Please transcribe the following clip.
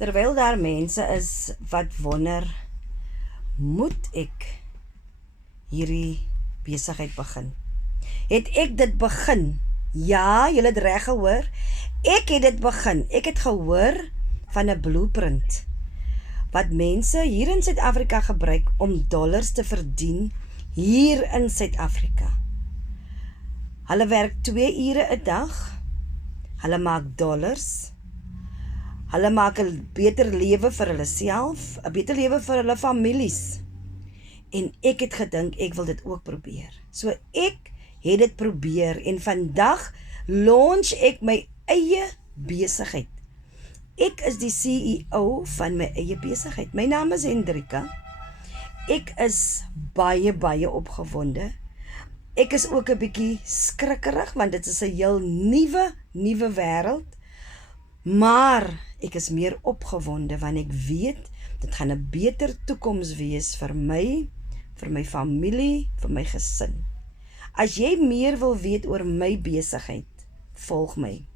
Terwyl daar mense is wat wonder, moet ek hierdie besigheid begin? Het ek dit begin? Ja, julle het reg gehoor. Ek het dit begin. Ek het gehoor van 'n blueprint wat mense hier in Suid-Afrika gebruik om dollars te verdien hier in Suid-Afrika. Hulle werk 2 ure 'n dag. Hulle maak dollars. Hulle maak 'n beter lewe vir hulle self, 'n beter lewe vir hulle families. En ek het gedink ek wil dit ook probeer. So ek het dit probeer en vandag launch ek my eie besigheid. Ek is die CEO van my eie besigheid. My naam is Hendrika. Ek is baie opgewonde. Ek is ook 'n bietjie skrikkerig want dit is 'n heel nuwe wêreld. Maar ek is meer opgewonde want ek weet dit gaan 'n beter toekoms wees vir my familie, vir my gesin. As jy meer wil weet oor my besigheid, volg my.